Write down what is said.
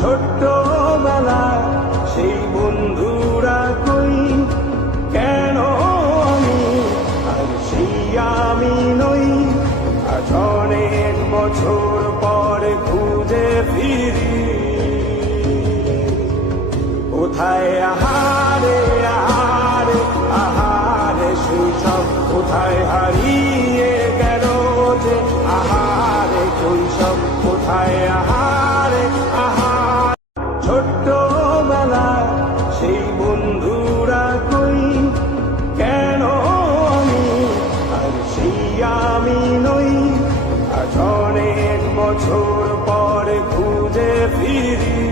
ছোট্টবেলা সেই বন্ধুরা কই, কেন আমি আর সেই আমি নই। আজ অনেক বছর পরে খুঁজে ফিরি, কোথায় আহারে আহারে আহারে শৈশব, কোথায় হারিয়ে গেল যে আহারে শৈশব, কোথায় আহারে আহারে। ছোট্টবেলা সেই বন্ধুরা কই, কেন আমি আর সেই আমি নই। আজ অনেক বছর পরে খুঁজে ফিরি।